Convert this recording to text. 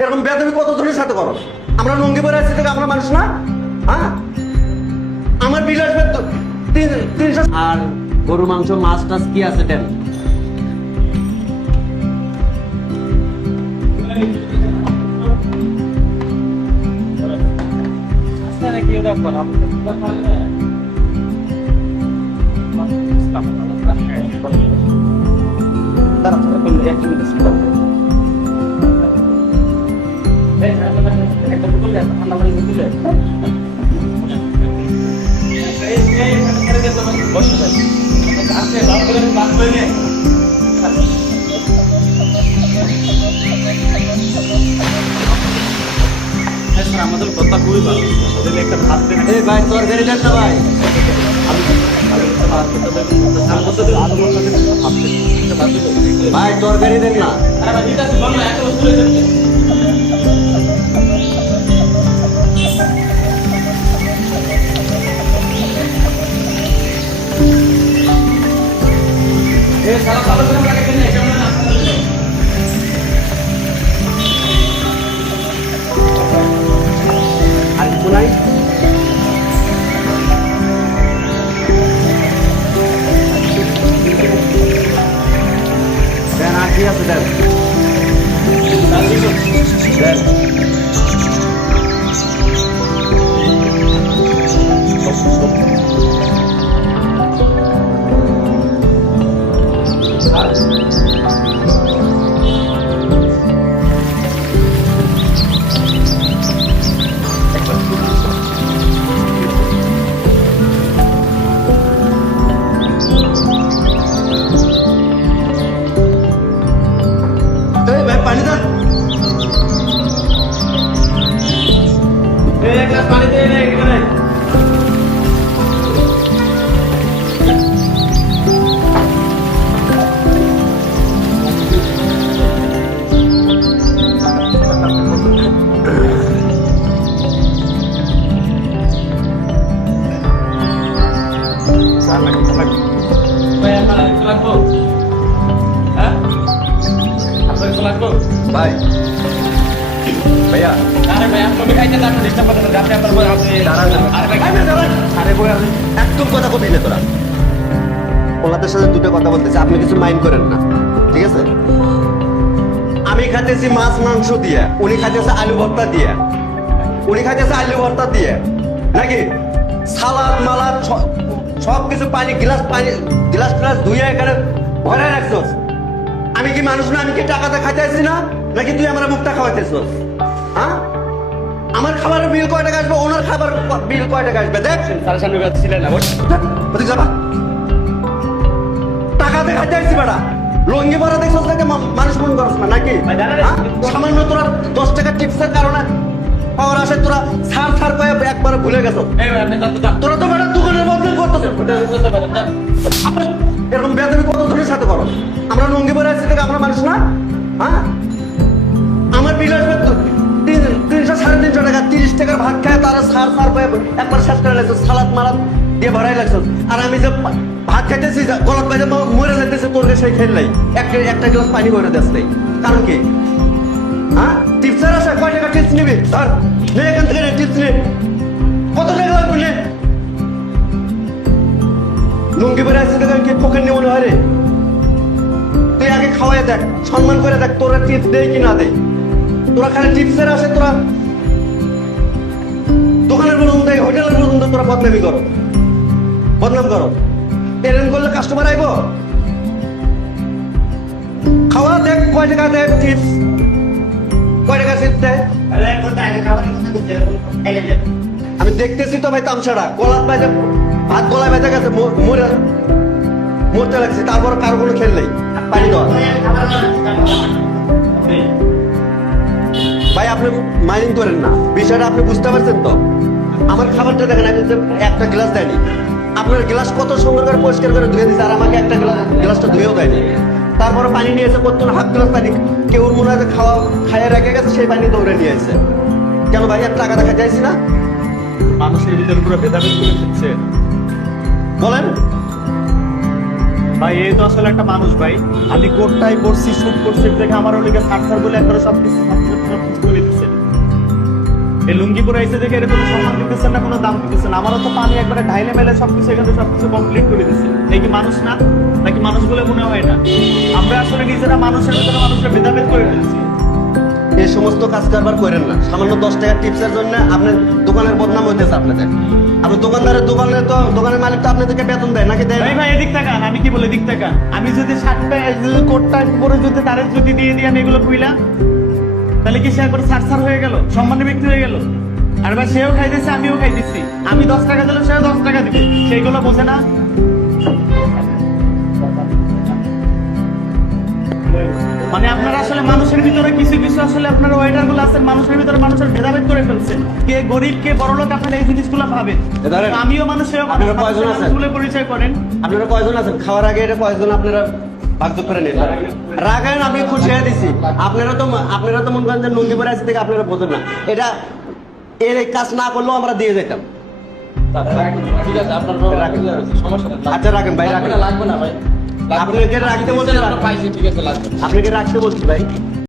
এরকম বেদবি কত জনের সাথে করো? আমরা লুঙ্গি পরে আছি থেকে আমরা মানুষ না? হ্যাঁ, আমার বিল আসবে তো 300। আর গরু মাংস মাছ টাছ কি আছে দেন। আমাদের কথা খুবই ভালো, একটা ভাত এই ভাই তরকারি দেন না ভাই। ভাই তরকারি দেন না। আর কিছু নাই? দেন, আর কি আছে দেন? দেন। এই ভাই পানি দেন। এই এক গ্লাস পানি দিয়ে নে এখানে। ভাই ভাইয়া একদম কথা কবি না তোরা। ওনাদের সাথে দুটো কথা বলতেছি, আপনি কিছু মাইন্ড করেন না, ঠিক আছে? আমি খাইতেছি মাছ মাংস দিয়ে, উনি খাইতেছে আলু ভর্তা দিয়ে, উনি খাইতেছে আলু ভর্তা দিয়ে নাকি সালাদ মালাদ সব কিছু পানি গ্লাস গ্লাস ধুয়ে এখানে ভরে রাখছস। আমি কি মানুষ না? আমি কি টাকাতে খাইতেছি না নাকি তুই আমার মুখটা খাওয়াইতেছস? হ্যাঁ, আমার খাবারের বিল কয় টাকা আসবে, ওনার খাবার বিল কয় টাকা আসবে? দেখ তার সামনে ছিলেন না ওদিকে যাবা। টাকাতে খাইতে আসছি বেড়া, লঙ্গি পরা দেখছস নাকি মানুষ মন করছ না নাকি? হ্যাঁ? সামান্য তোরা 10 টাকা টিপসের কারণে পাওয়ার আসে তোরা সার সার কয়ে একবারে ভুলে গেছ। তোরা তো বেড়া দোকানের বদল করতেছ। এরকম বেদবি কত জনের সাথে করো? আমরা লঙ্গি পরে আছি থেকে আমরা মানুষ না? হ্যাঁ, আমার বিল আসবে তো 300 350 টাকা। 30 টাকার ভাত খায় তারা সার সার কয়ে একবার শেষ করে লাগছো, সালাদ মালাদ দিয়ে ভরাই লাগছো। আর আমি যে ভাত খাইতেছি গলত বাইরে মরে যেতেছে, তোর সেই খেললাই একটা গ্লাস পানি করে দেস নাই। কারণ কি? হ্যাঁ, টিপসের আসে কয় টাকা টিপস নিবি? ধর নে এখান থেকে টিপস নে। কত টাকা লাগবে নে? লুঙ্গি পরে আসছি দেখেন কি পকেট নিয়ে মনে হয় রে? তুই আগে খাওয়াই দেখ, সম্মান করে দেখ তোরা টিপস দেয় কি না দেয়। তোরা খালি টিপসের আসে, তোরা দোকানের বলুন দেয়, হোটেলের বলুন তোরা বদনামি করো, বদনাম করো। এরকম করলে কাস্টমার আইব? খাওয়া দেখ কয় টাকা দেয় টিপস, কয় টাকা টিপস দেয়। আমি দেখতেছি তো ভাই তামসাটা গলাত বাইজা, ভাত গলায় বেঁচে গেছে, মরতে লাগছে, তারপর কারো কোনো খেল নেই। পানি দেওয়া ভাই আপনি মাইনিং করেন না, বিষয়টা আপনি বুঝতে পারছেন তো? আমার খাবারটা দেখেন, আমি একটা গ্লাস দেয়নি, আপনার গ্লাস কত সুন্দর করে পরিষ্কার করে ধুয়ে দিচ্ছে, আর আমাকে একটা গ্লাসটা ধুয়েও দেয়নি। তারপরে পানি নিয়েছে কত হাফ গ্লাস পানি, কেউ মনে হয় খাইয়ে রেখে গেছে, সেই পানি দৌড়ে নিয়ে এসে। কেন ভাই আর টাকা দেখা যাইছি না? মানুষের ভিতরে পুরো ভেদাভেদ করে দিচ্ছে। বলেন ভাই এই তো আসলে একটা মানুষ ভাই। আমি কোটটাই পড়ছি, শুট করছি দেখে আমার ওদিকে সার বলে একবার সবকিছু করে দিচ্ছে। এই লুঙ্গি পরে আইসে দেখে এটা কোনো সম্মান দিতেছেন না, কোনো দাম দিতেছেন না। আমারও তো পানি একবারে ঢাইলে মেলে সবকিছু এখানে সবকিছু কমপ্লিট করে দিচ্ছে। এই কি মানুষ না, নাকি মানুষ বলে মনে হয় না? আমরা আসলে নিজেরা মানুষের ভিতরে মানুষের ভেদাভেদ করে ফেলছি। এই সমস্ত কাজ কারবার করেন না। সামান্য 10 টাকা টিপসের জন্য আপনার দোকানের বদনাম হইতেছে আপনাদের। আপনি দোকানের মালিক তো আপনাদেরকে বেতন দেয় নাকি দেয় না? ভাই ভাই এদিক তাকান, আমি কি বলে এদিক তাকান। আমি যদি শার্টটা কোটটা পরে যদি তারে যদি দিয়ে দিই আমি এগুলো কইলা, তাহলে কি সে একবার সার হয়ে গেল, সম্মানের ব্যক্তি হয়ে গেল? আর ভাই সেও খাইতেছে আমিও খাইতেছি। আমি 10 টাকা দিলে সেও 10 টাকা দিবে, সেইগুলো বোঝে না। মানে আপনারা আসলে মানুষের ভিতরে কিছু কিছু আসলে আপনারা ওয়েটার গুলো আছেন, মানুষের ভিতরে মানুষের ভেদাভেদ করে ফেলছেন। কে গরিব কে বড়লোক আপনারা এই জিনিসগুলো ভাবেন। এ ধরেন, আমিও মানুষের আপনারা কয়জন আছেন? বলে পরিচয় করেন। আপনারা কয়জন আছেন? খাওয়ার আগে এটা কয়জন আপনারা ভাগযোগ করে নিন। রাখেন, আমি খুশি হয়ে দিছি। আপনারা তো মনে করেন যে নন্দী পরে আছে থেকে আপনারা বোঝেন না। এটা এর এই কাজ না করলেও আমরা দিয়ে যেতাম। ঠিক আছে, আপনার রাখেন। সমস্যা নেই। আচ্ছা রাখেন ভাই, রাখেন। লাগবে না ভাই, আপনাকে রাখতে বলছি, পাইছি, ঠিক আছে, লাগবে না। আপনাকে রাখতে বলছি ভাই।